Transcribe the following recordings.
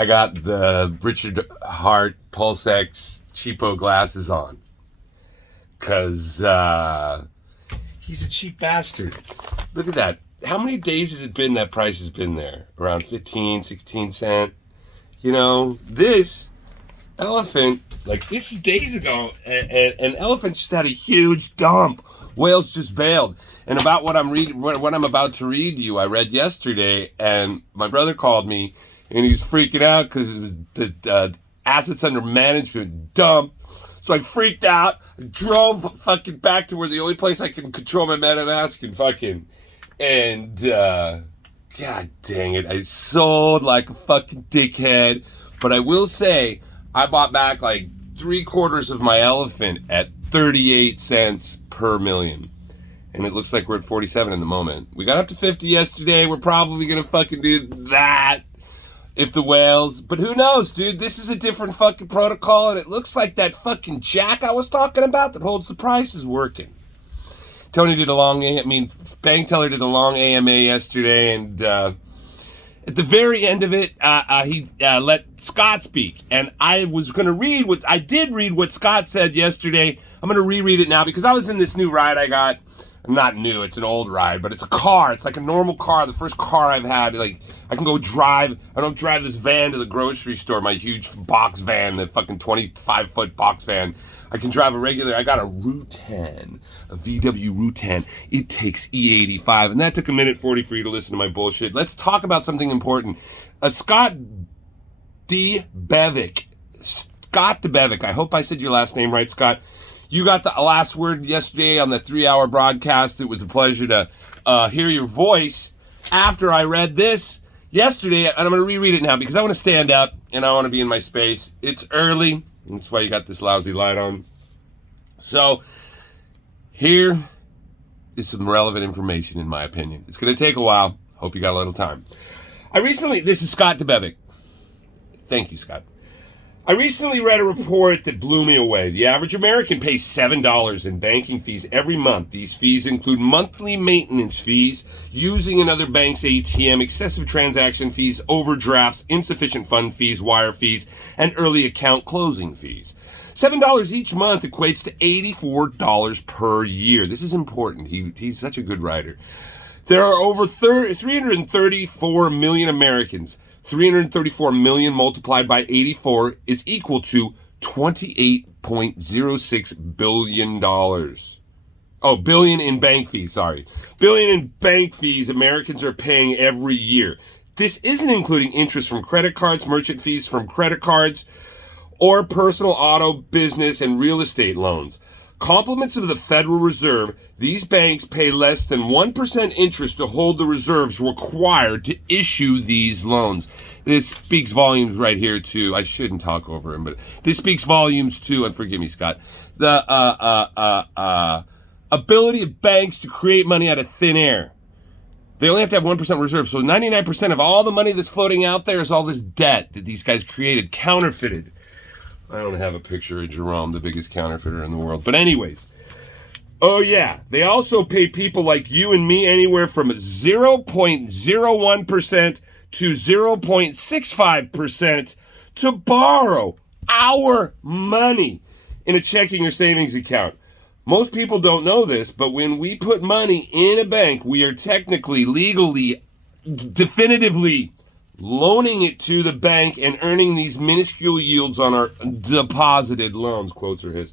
I got the Richard Hart Pulsex cheapo glasses on. Because he's a cheap bastard. Look at that. How many days has it been that price has been there? Around 15, 16 cents. You know, this elephant, like this is days ago, and elephant just had a huge dump. Whales just bailed. And about what I'm about to read to you, I read yesterday, and my brother called me, and he was freaking out because it was the assets under management dump. So I freaked out, drove fucking back to where the only place I can control my MetaMask and god dang it, I sold like a fucking dickhead. But I will say, I bought back like 3/4 of my elephant at 38 cents per million. And it looks like we're at 47 in the moment. We got up to 50 yesterday. We're probably gonna fucking do that if the whales, but who knows, dude? This is a different fucking protocol, and it looks like that fucking jack I was talking about that holds the price is working. Tony did a long, Bank Teller did a long AMA yesterday, and at the very end of it, he let Scott speak, and I did read what Scott said yesterday. I'm going to reread it now because I was in this new ride I got. Not new, it's an old ride, but it's a car. It's like a normal car, the first car I've had. Like, I can go drive. I don't drive this van to the grocery store, my huge box van, the fucking 25-foot box van. I can drive I got a Rutan, a VW Rutan. It takes E85, and that took a minute 40 for you to listen to my bullshit. Let's talk about something important. Scott DeBevick. Scott DeBevick. I hope I said your last name right, Scott. You got the last word yesterday on the 3-hour broadcast. It was a pleasure to hear your voice after I read this yesterday. And I'm going to reread it now because I want to stand up and I want to be in my space. It's early. That's why you got this lousy light on. So here is some relevant information, in my opinion. It's going to take a while. Hope you got a little time. This is Scott DeBevick. Thank you, Scott. I recently read a report that blew me away. The average American pays $7 in banking fees every month. These fees include monthly maintenance fees, using another bank's ATM, excessive transaction fees, overdrafts, insufficient fund fees, wire fees, and early account closing fees. $7 each month equates to $84 per year. This is important. He's such a good writer. There are over 334 million Americans. 334 million multiplied by 84 is equal to $28.06 billion. Oh, billion in bank fees, sorry. Billion in bank fees Americans are paying every year. This isn't including interest from credit cards, merchant fees from credit cards, or personal auto, business, and real estate loans. Compliments of the Federal Reserve, these banks pay less than 1% interest to hold the reserves required to issue these loans. This speaks volumes right here too. I shouldn't talk over him, but this speaks volumes too, and forgive me, Scott, the ability of banks to create money out of thin air. They only have to have 1% reserve, so 99% of all the money that's floating out there is all this debt that these guys created, counterfeited. I don't have a picture of Jerome, the biggest counterfeiter in the world. But anyways, oh yeah, they also pay people like you and me anywhere from 0.01% to 0.65% to borrow our money in a checking or savings account. Most people don't know this, but when we put money in a bank, we are technically, legally, definitively loaning it to the bank and earning these minuscule yields on our deposited loans. Quotes are his.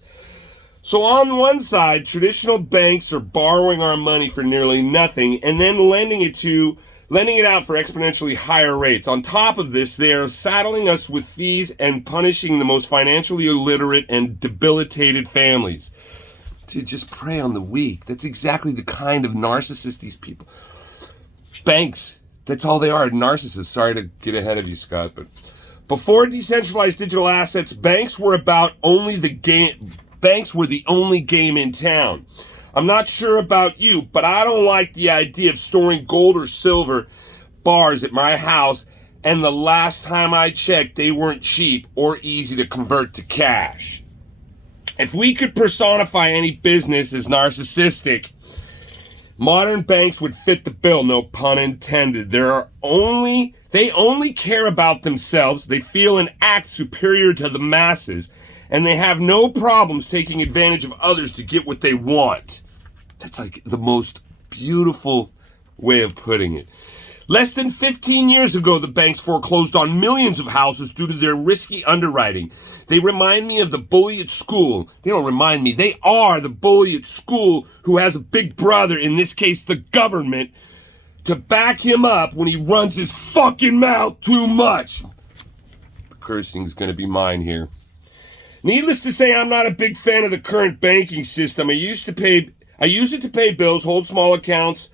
So on one side, traditional banks are borrowing our money for nearly nothing and then lending it out for exponentially higher rates. On top of this, they are saddling us with fees and punishing the most financially illiterate and debilitated families. To just prey on the weak. That's exactly the kind of narcissist these people. Banks. That's all they are, narcissists. Sorry to get ahead of you, Scott, but before decentralized digital assets, banks were the only game in town. I'm not sure about you, but I don't like the idea of storing gold or silver bars at my house, and the last time I checked, they weren't cheap or easy to convert to cash. If we could personify any business as narcissistic, Modern banks would fit the bill, no pun intended. They only care about themselves. They feel and act superior to the masses, and they have no problems taking advantage of others to get what they want. That's like the most beautiful way of putting it. Less than 15 years ago, the banks foreclosed on millions of houses due to their risky underwriting. They remind me of the bully at school. They don't remind me. They are the bully at school who has a big brother, in this case the government, to back him up when he runs his fucking mouth too much. The cursing's going to be mine here. Needless to say, I'm not a big fan of the current banking system. I use it to pay bills, hold small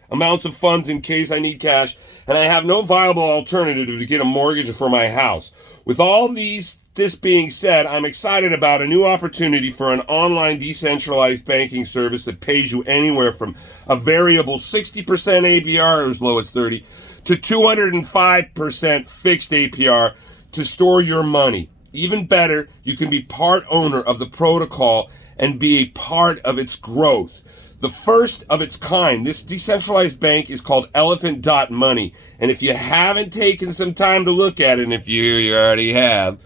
amounts of funds in case I need cash, and I have no viable alternative to get a mortgage for my house. With all this being said, I'm excited about a new opportunity for an online decentralized banking service that pays you anywhere from a variable 60% APR, or as low as 30, to 205% fixed APR to store your money. Even better, you can be part owner of the protocol and be a part of its growth. The first of its kind, this decentralized bank is called Elephant.Money. And if you haven't taken some time to look at it, and if you already have,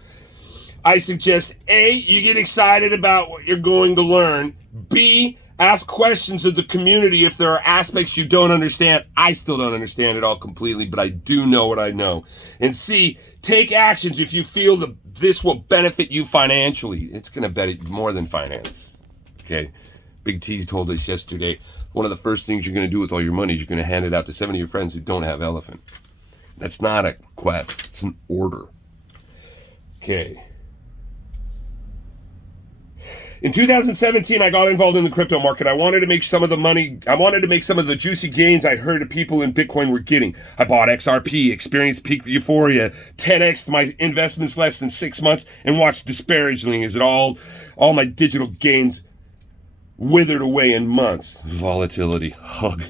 I suggest A, you get excited about what you're going to learn. B, ask questions of the community if there are aspects you don't understand. I still don't understand it all completely, but I do know what I know. And C, take actions if you feel that this will benefit you financially. It's going to benefit more than finance. Okay? Big T told us yesterday, one of the first things you're going to do with all your money is you're going to hand it out to 7 of your friends who don't have Elephant. That's not a request. It's an order. Okay. In 2017, I got involved in the crypto market. I wanted to make some of the juicy gains I heard people in Bitcoin were getting. I bought XRP, experienced peak euphoria, 10x'd my investments less than 6 months, and watched disparagingly as all my digital gains withered away in months. Volatility. Hug.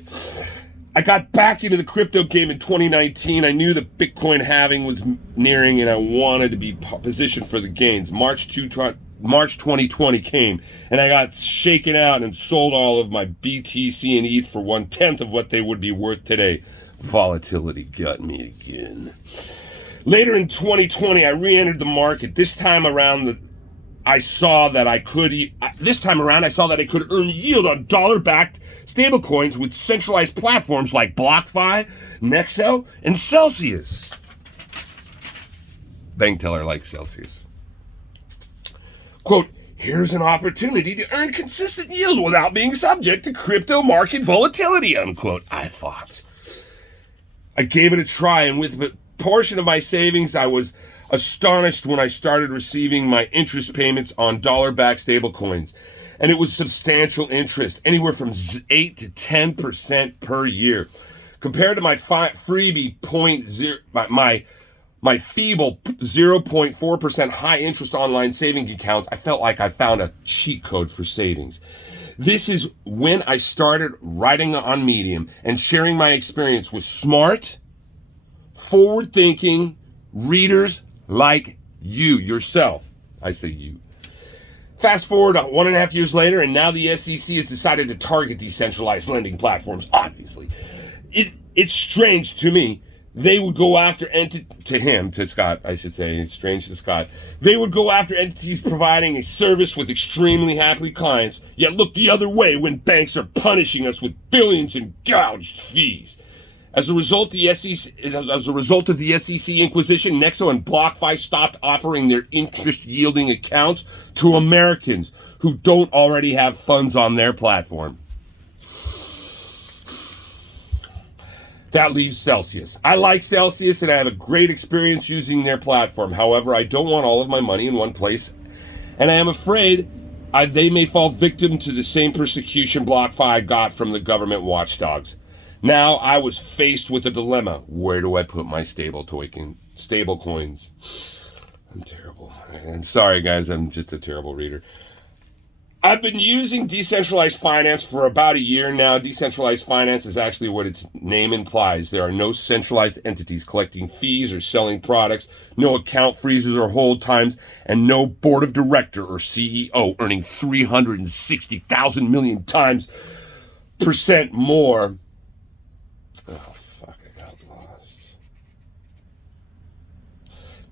I got back into the crypto game in 2019. I knew the Bitcoin halving was nearing, and I wanted to be positioned for the gains. March 2020 came, and I got shaken out and sold all of my BTC and ETH for 1/10 of what they would be worth today. Volatility got me again. Later in 2020, I re-entered the market. This time around, I saw that I could earn yield on dollar-backed stablecoins with centralized platforms like BlockFi, Nexo, and Celsius. Bank teller likes Celsius. Quote, here's an opportunity to earn consistent yield without being subject to crypto market volatility, unquote. I thought. I gave it a try, and with a portion of my savings, I was astonished when I started receiving my interest payments on dollar-backed stablecoins. And it was substantial interest, anywhere from 8 to 10% per year. Compared to my freebie my feeble 0.4% high interest online saving accounts, I felt like I found a cheat code for savings. This is when I started writing on Medium and sharing my experience with smart, forward-thinking readers like you, yourself. I say you. Fast forward 1.5 years later, and now the SEC has decided to target decentralized lending platforms, obviously. It's strange to me. They would go after Scott. It's strange to Scott. They would go after entities providing a service with extremely happy clients, yet look the other way when banks are punishing us with billions in gouged fees. As a result of the SEC inquisition, Nexo and BlockFi stopped offering their interest-yielding accounts to Americans who don't already have funds on their platform. That leaves Celsius. I like Celsius, and I have a great experience using their platform. However, I don't want all of my money in one place, and I am afraid they may fall victim to the same persecution BlockFi got from the government watchdogs. Now I was faced with a dilemma. Where do I put my stable coins? I'm terrible. And sorry, guys, I'm just a terrible reader. I've been using decentralized finance for about a year now. Decentralized finance is actually what its name implies. There are no centralized entities collecting fees or selling products, no account freezes or hold times, and no board of director or CEO earning 360,000 million times percent more. Oh, fuck, I got lost.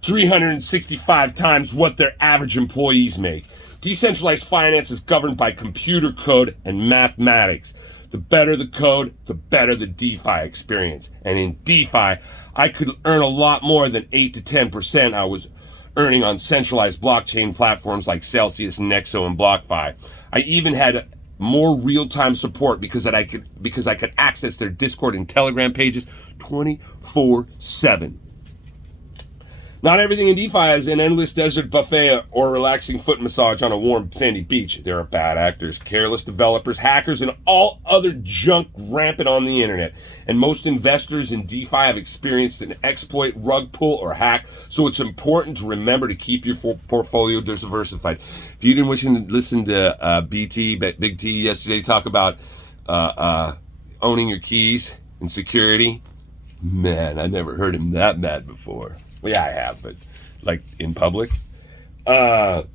365 times what their average employees make. Decentralized finance is governed by computer code and mathematics. The better the code, the better the DeFi experience. And in DeFi, I could earn a lot more than 8 to 10% I was earning on centralized blockchain platforms like Celsius, Nexo, and BlockFi. I even had more real-time support because I could access their Discord and Telegram pages 24/7. Not everything in DeFi is an endless desert buffet or relaxing foot massage on a warm sandy beach. There are bad actors, careless developers, hackers, and all other junk rampant on the internet. And most investors in DeFi have experienced an exploit, rug pull, or hack. So it's important to remember to keep your portfolio diversified. If you didn't listen to Big T yesterday talk about owning your keys and security, man, I never heard him that mad before. Well, yeah, I have, but like in public. There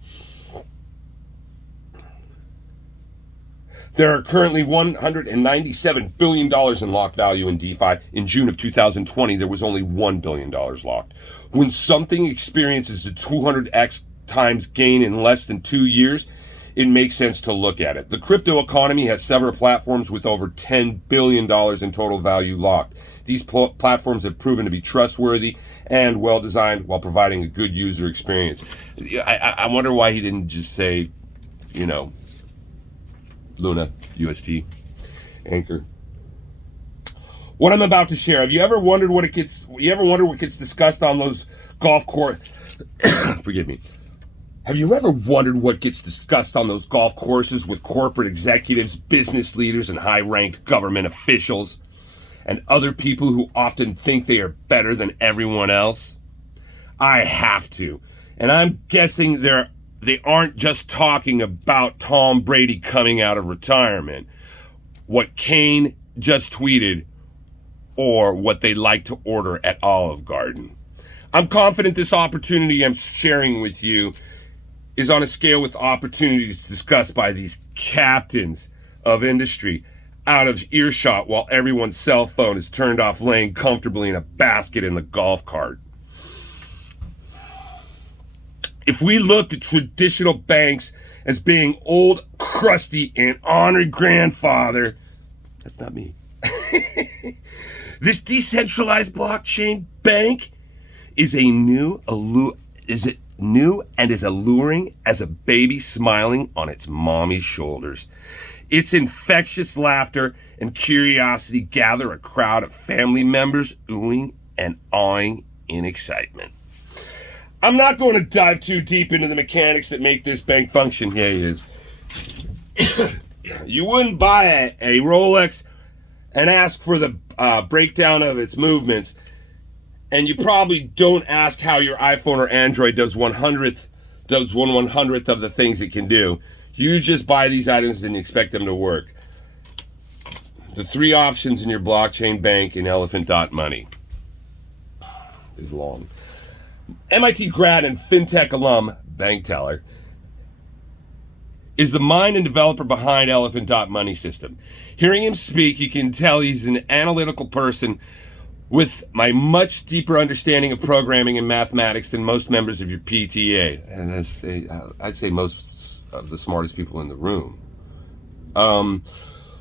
are currently $197 billion in locked value in DeFi. In June of 2020, there was only $1 billion locked. When something experiences a 200x times gain in less than 2 years, it makes sense to look at it. The crypto economy has several platforms with over $10 billion in total value locked. These platforms have proven to be trustworthy and well-designed while providing a good user experience. I wonder why he didn't just say, Luna, UST, Anchor. What I'm about to share. Have you ever wondered what gets discussed on those golf course? Forgive me. Have you ever wondered what gets discussed on those golf courses with corporate executives, business leaders, and high-ranked government officials, and other people who often think they are better than everyone else? I have to. And I'm guessing they aren't just talking about Tom Brady coming out of retirement, what Kane just tweeted, or what they like to order at Olive Garden. I'm confident this opportunity I'm sharing with you is on a scale with opportunities discussed by these captains of industry out of earshot while everyone's cell phone is turned off laying comfortably in a basket in the golf cart. If we looked at traditional banks as being old, crusty, and honored grandfather, that's not me. This decentralized blockchain bank is new and as alluring as a baby smiling on its mommy's shoulders. Its infectious laughter and curiosity gather a crowd of family members oohing and awing in excitement. I'm not going to dive too deep into the mechanics that make this bank function. Yeah, it is. You wouldn't buy a Rolex and ask for the breakdown of its movements, and you probably don't ask how your iPhone or Android does 1/100th of the things it can do. You just buy these items and expect them to work. The three options in your blockchain bank in Elephant.money is long. MIT grad and fintech alum, bank teller, is the mind and developer behind Elephant.money system. Hearing him speak, you can tell he's an analytical person with my much deeper understanding of programming and mathematics than most members of your PTA. And I'd say most of the smartest people in the room.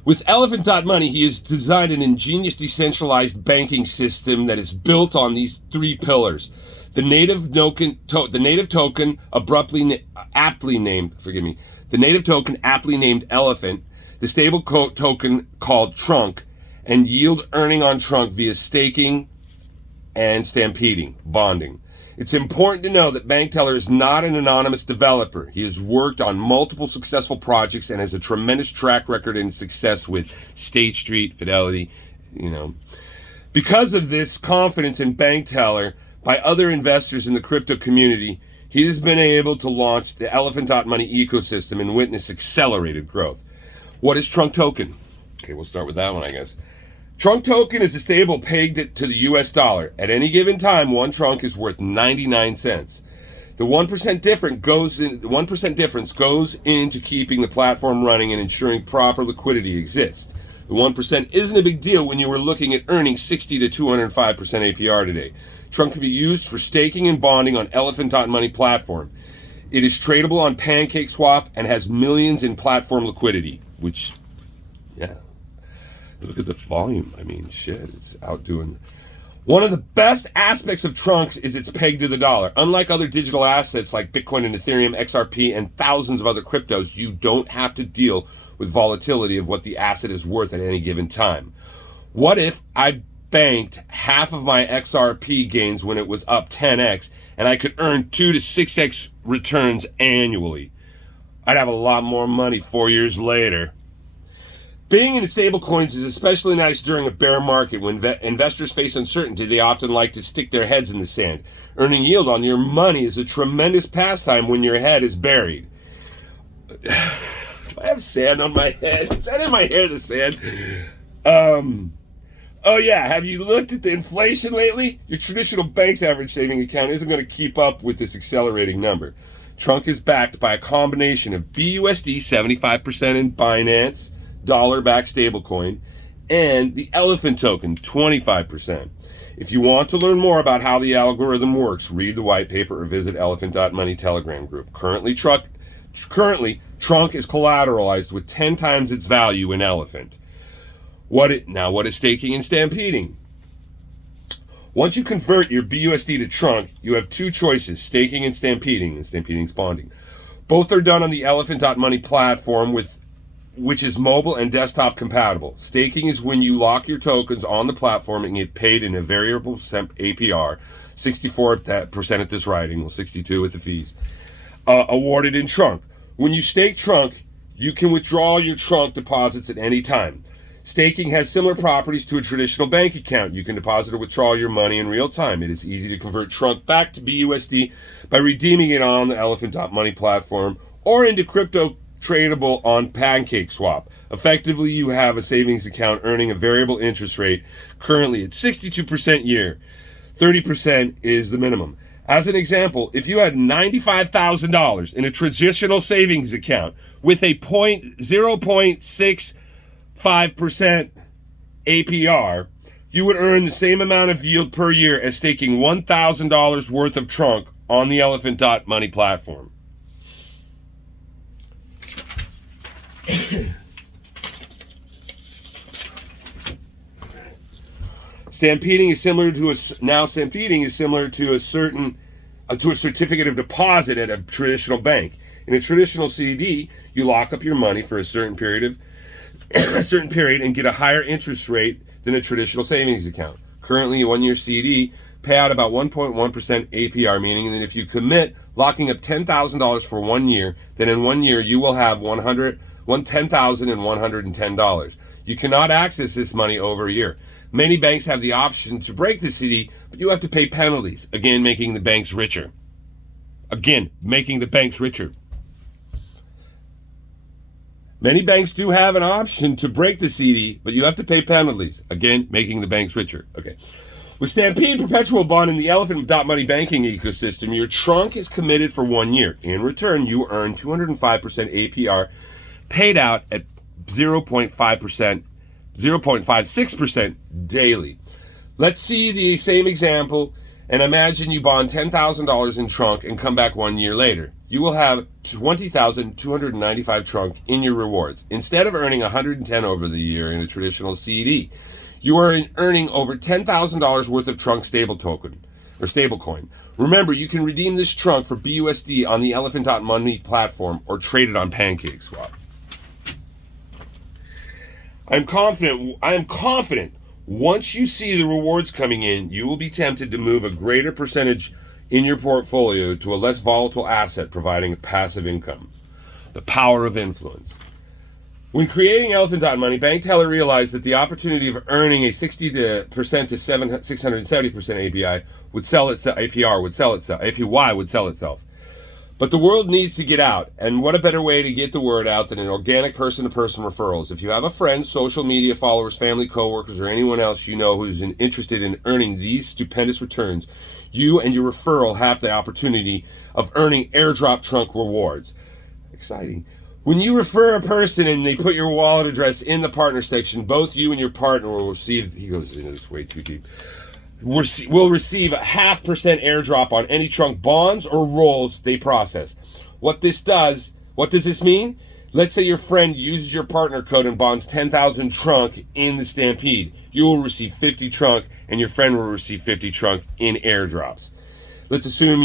With Elephant.money, he has designed an ingenious decentralized banking system that is built on these three pillars. The native token, aptly named Elephant, the stable token called Trunk, and yield earning on Trunk via staking and stampeding, bonding. It's important to know that Bank Teller is not an anonymous developer. He has worked on multiple successful projects and has a tremendous track record in success with State Street, Fidelity, Because of this confidence in Bank Teller by other investors in the crypto community, he has been able to launch the Elephant.money ecosystem and witness accelerated growth. What is Trunk Token? Okay, we'll start with that one, I guess. Trunk Token is a stable pegged to the US dollar. At any given time, one trunk is worth 99 cents. The 1% difference goes into keeping the platform running and ensuring proper liquidity exists. The 1% isn't a big deal when you were looking at earning 60 to 205% APR today. Trunk can be used for staking and bonding on Elephant.money platform. It is tradable on PancakeSwap and has millions in platform liquidity, which, yeah, look at the volume. I mean, shit, it's outdoing. One of the best aspects of Trunks is it's pegged to the dollar. Unlike other digital assets like Bitcoin and Ethereum, XRP, and thousands of other cryptos, you don't have to deal with volatility of what the asset is worth at any given time. What if I banked half of my XRP gains when it was up 10x and I could earn 2 to 6x returns annually? I'd have a lot more money 4 years later. Being in stablecoins is especially nice during a bear market. When investors face uncertainty, they often like to stick their heads in the sand. Earning yield on your money is a tremendous pastime when your head is buried. I have sand on my head. Is that in my hair, the sand? Oh yeah, have you looked at the inflation lately? Your traditional bank's average saving account isn't going to keep up with this accelerating number. Trunk is backed by a combination of BUSD 75% in Binance, dollar-backed stablecoin, and the Elephant token, 25%. If you want to learn more about how the algorithm works, read the white paper or visit Elephant.money Telegram group. Currently, Trunk is collateralized with 10 times its value in Elephant. What is staking and stampeding? Once you convert your BUSD to Trunk, you have two choices, staking and stampeding is bonding. Both are done on the Elephant.money platform, which is mobile and desktop compatible. Staking is when you lock your tokens on the platform and get paid in a variable APR, 64% at this writing, 62 with the fees, awarded in Trunk. When you stake Trunk, you can withdraw your Trunk deposits at any time. Staking has similar properties to a traditional bank account. You can deposit or withdraw your money in real time. It is easy to convert Trunk back to BUSD by redeeming it on the Elephant.money platform or into crypto tradable on PancakeSwap. Effectively, you have a savings account earning a variable interest rate, currently at 62% year. 30% is the minimum. As an example, if you had $95,000 in a traditional savings account with a 0.65% APR, you would earn the same amount of yield per year as staking $1,000 worth of Trunk on the Elephant.money platform. Stampeding is similar to a certificate of deposit at a traditional bank. In a traditional CD, you lock up your money for a certain period and get a higher interest rate than a traditional savings account. Currently, a 1-year CD pay out about 1.1% APR, meaning that if you commit locking up $10,000 for 1 year, then in 1 year you will have $10,110. You cannot access this money over a year. Many banks have the option to break the CD, but you have to pay penalties, again making the banks richer. Many banks do have an option to break the CD, but you have to pay penalties, again making the banks richer. Okay. With Stampede Perpetual Bond in the Elephant.money banking ecosystem, your Trunk is committed for 1 year. In return, you earn 205% APR paid out at 0.56% daily. Let's see the same example and imagine you bond $10,000 in Trunk and come back 1 year later. You will have 20,295 Trunk in your rewards. Instead of earning 110 over the year in a traditional CD, you are earning over $10,000 worth of Trunk stablecoin. Remember, you can redeem this Trunk for BUSD on the Elephant.money platform or trade it on PancakeSwap. I am confident once you see the rewards coming in, you will be tempted to move a greater percentage in your portfolio to a less volatile asset providing a passive income. The power of influence. When creating Elephant.money, bank teller realized that the opportunity of earning a 60% to 670% APY would sell itself. APY would sell itself. But the world needs to get out, and what a better way to get the word out than an organic person-to-person referrals. If you have a friend, social media followers, family, coworkers, or anyone else you know who's interested in earning these stupendous returns, you and your referral have the opportunity of earning airdrop trunk rewards. Exciting. When you refer a person and they put your wallet address in the partner section, both you and your partner will receive, he goes into this way too deep, will receive a 0.5% airdrop on any trunk bonds or rolls they process. What does this mean? Let's say your friend uses your partner code and bonds 10,000 trunk in the Stampede. You will receive 50 trunk and your friend will receive 50 trunk in airdrops. Let's assume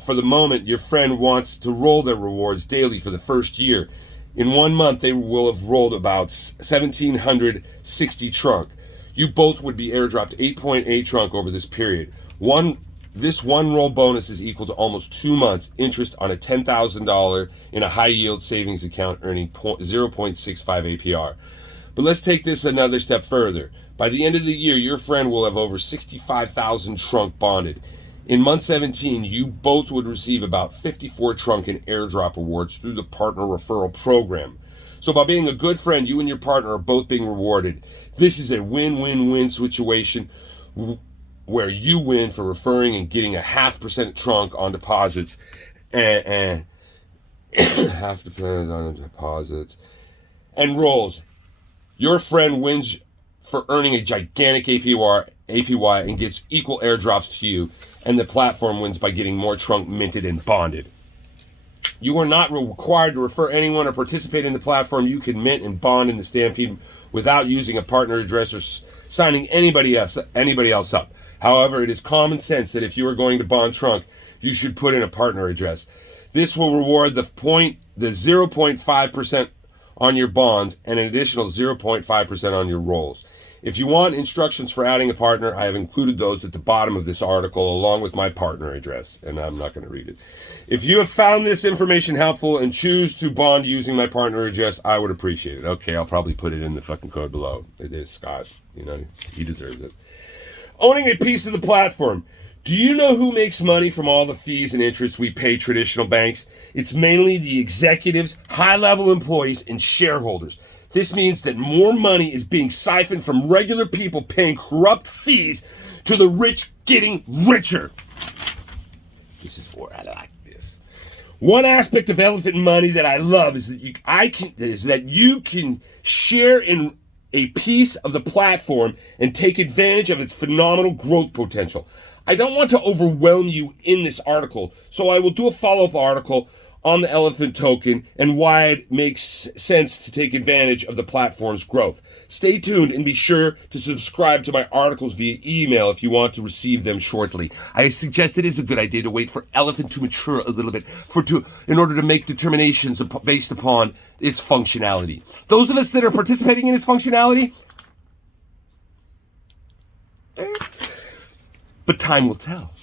for the moment your friend wants to roll their rewards daily for the first year. In 1 month, they will have rolled about 1,760 trunk. You both would be airdropped 8.8 trunk over this period. This one roll bonus is equal to almost 2 months interest on a $10,000 in a high yield savings account earning 0.65 APR. But let's take this another step further. By the end of the year, your friend will have over 65,000 trunk bonded. In month 17, you both would receive about 54 trunk in airdrop awards through the partner referral program. So by being a good friend, you and your partner are both being rewarded. This is a win-win-win situation where you win for referring and getting a 0.5% trunk on deposits and 0.5% on deposits and rolls. Your friend wins for earning a gigantic APY and gets equal airdrops to you, and the platform wins by getting more trunk minted and bonded. You are not required to refer anyone or participate in the platform. You can mint and bond in the Stampede without using a partner address or signing anybody else up. However, it is common sense that if you are going to bond trunk, you should put in a partner address. This will reward the 0.5% on your bonds and an additional 0.5% on your rolls. If you want instructions for adding a partner, I have included those at the bottom of this article along with my partner address, and I'm not going to read it. If you have found this information helpful and choose to bond using my partner address, I would appreciate it. Okay, I'll probably put it in the fucking code below. It is Scott. He deserves it. Owning a piece of the platform. Do you know who makes money from all the fees and interest we pay traditional banks? It's mainly the executives, high-level employees, and shareholders. This means that more money is being siphoned from regular people paying corrupt fees to the rich getting richer. This is where I like this. One aspect of elephant money that I love is that you can share in a piece of the platform and take advantage of its phenomenal growth potential. I don't want to overwhelm you in this article, so I will do a follow-up article on the elephant token and why it makes sense to take advantage of the platform's growth. Stay tuned and be sure to subscribe to my articles via email if you want to receive them shortly. I suggest it is a good idea to wait for elephant to mature a little bit in order to make determinations based upon its functionality. Those of us that are participating in its functionality, but time will tell.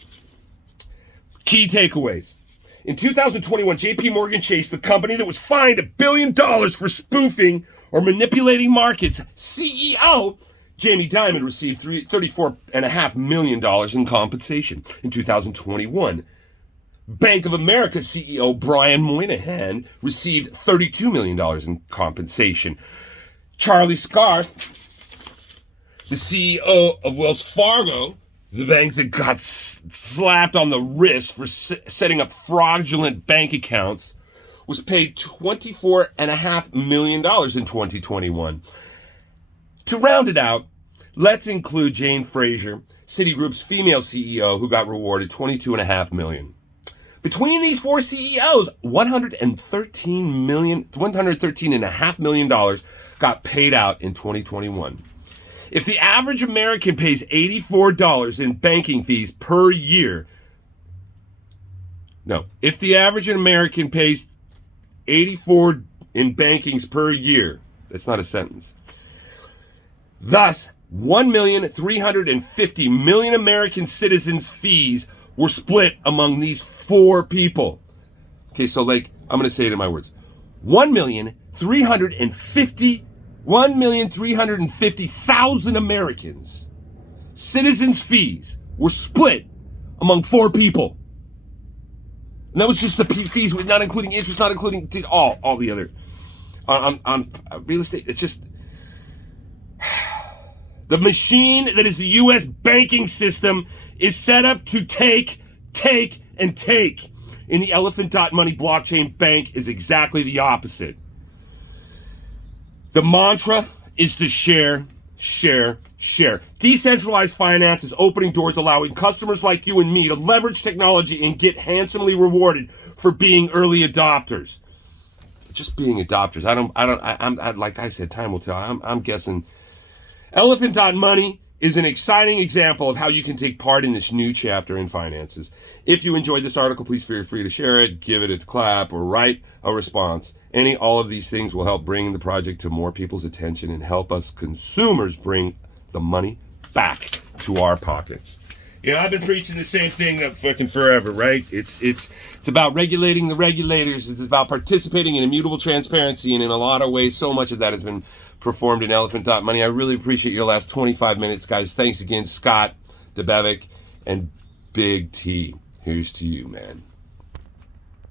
Key takeaways. In 2021, JP Morgan Chase, the company that was fined $1 billion for spoofing or manipulating markets, CEO Jamie Dimon received $34.5 million in compensation. In 2021, Bank of America CEO Brian Moynihan received $32 million in compensation. Charlie Scharf, the CEO of Wells Fargo, the bank that got slapped on the wrist for setting up fraudulent bank accounts, was paid $24.5 million in 2021. To round it out, let's include Jane Fraser, Citigroup's female CEO, who got rewarded $22.5 million. Between these four CEOs, $113.5 million got paid out in 2021. If the average American pays $84 in banking fees per year, if the average American pays $84 in bankings per year, that's not a sentence. Thus, 1,350,000 American citizens' fees were split among these four people. Okay, so I'm going to say it in my words. 1,350,000 Americans' citizens' fees were split among four people. And that was just the fees, not including interest, not including all the other on real estate. It's just the machine that is the U.S. banking system is set up to take. In the Elephant.Money blockchain bank is exactly the opposite. The mantra is to share. Decentralized finance is opening doors, allowing customers like you and me to leverage technology and get handsomely rewarded for being early adopters. Just being adopters. I'm like I said, time will tell. I'm guessing Elephant.Money is an exciting example of how you can take part in this new chapter in finances. If you enjoyed this article, please feel free to share it, give it a clap, or write a response. All of these things will help bring the project to more people's attention and help us consumers bring the money back to our pockets. I've been preaching the same thing fucking forever, right? It's about regulating the regulators. It's about participating in immutable transparency, and in a lot of ways, so much of that has been performed in Elephant.Money. I really appreciate your last 25 minutes, guys. Thanks again, Scott, DeBevick, and Big T. Here's to you, man.